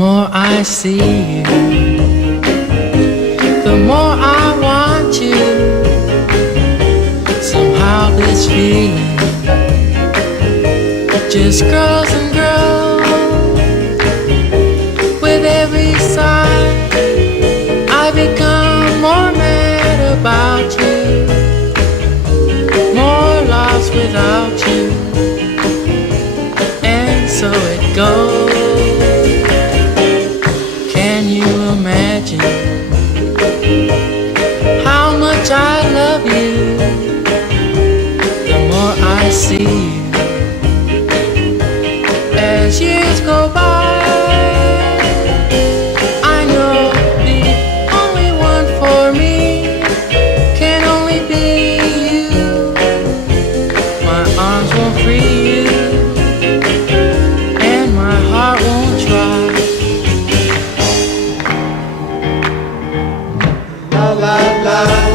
more I see you, the more I want you. Somehow this feeling just grows and grows. With every sigh, I become more mad about you, more lost without you. And so it goes. Can you imagine how much I love you? The more I see you as years go by, I know the only one for me can only be you. My arms won't free you, and my heart won't try. La la la.